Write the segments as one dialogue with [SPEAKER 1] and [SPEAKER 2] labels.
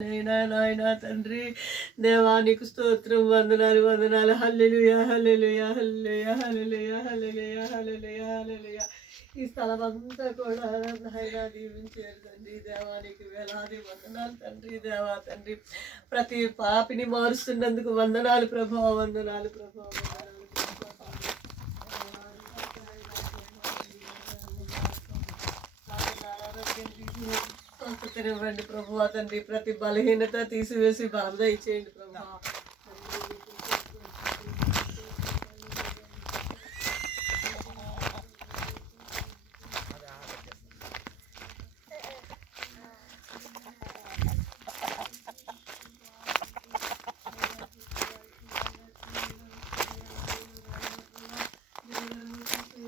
[SPEAKER 1] నైనా నాయనా తండ్రి దేవానికి స్తోత్రం వందనాలు వందనాలు హల్లెలూయా హల్లెలూయా హల్లెలూయా హల్లెలూయా హల్లెలూయా హల్లెలూయా హల్లెలూయా ఈ స్థలం అంతా కూడా నాయన దీవించారు తండ్రి దేవానికి వేలాది వందనాలు తండ్రి దేవా తండ్రి ప్రతి పాపిని మారుస్తున్నందుకు వందనాలు ప్రభావ వందనాలు ప్రభావ వందనాలు స్వస్థతనివ్వండి ప్రభు తండ్రి ప్రతి బలహీనత తీసివేసి బలం దయచేయండి ప్రభు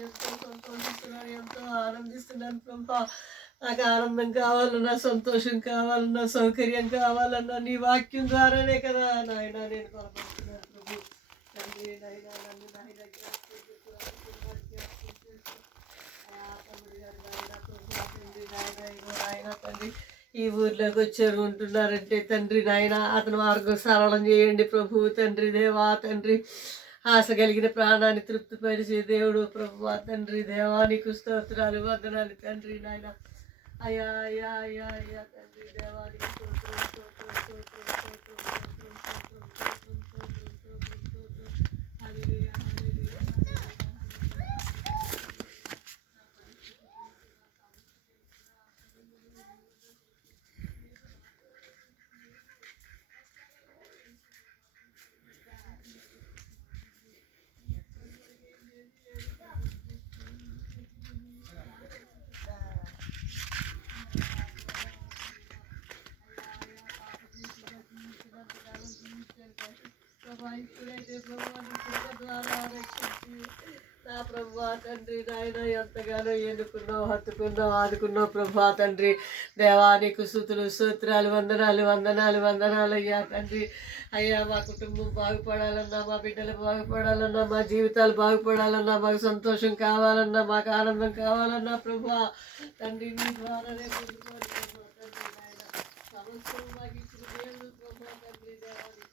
[SPEAKER 1] ఎంతో సంతోషిస్తున్నాను ఎంతో ఆనందిస్తున్నాను ప్రభా నాకు ఆనందం కావాలన్నా సంతోషం కావాలన్నా సౌకర్యం కావాలన్నా నీ వాక్యం ద్వారానే కదా నాయన నేను బలపడుతున్నాను ప్రభు. తండ్రి నాయన నన్ను నాయన తండ్రి ఈ ఊర్లోకి వచ్చారు ఉంటున్నారంటే తండ్రి నాయన అతను మార్గం సరళం చేయండి ప్రభు తండ్రి దేవా తండ్రి ఆశ కలిగిన ప్రాణాన్ని తృప్తిపరిచే దేవుడు ప్రభు తండ్రి దేవానికి స్తోత్రాలు వందనాలు తండ్రి నాయన. Ay ay ay ay ay. Devam et. Dur. ప్రభా ఇప్పుడైతే ప్రభా నీ కృప ద్వారా రక్షించి నా ప్రభా తండ్రి నాయన ఎంతగానో ఎన్నుకున్నావు హత్తుకున్నావు ఆదుకున్నావు ప్రభా తండ్రి దేవానికి సుతులు సూత్రాలు వందనాలు వందనాలు వందనాలు అయ్యా తండ్రి అయ్యా మా కుటుంబం బాగుపడాలన్నా మా బిడ్డలు బాగుపడాలన్నా మా జీవితాలు బాగుపడాలన్నా మాకు సంతోషం కావాలన్నా మాకు ఆనందం కావాలన్నా ప్రభా తండ్రి నీ ద్వారానే పొందుకోవాలి ప్రభా తండ్రి నాయన మాకు ఇచ్చిన దేవుడు ప్రభా తండ్రి దేవానికి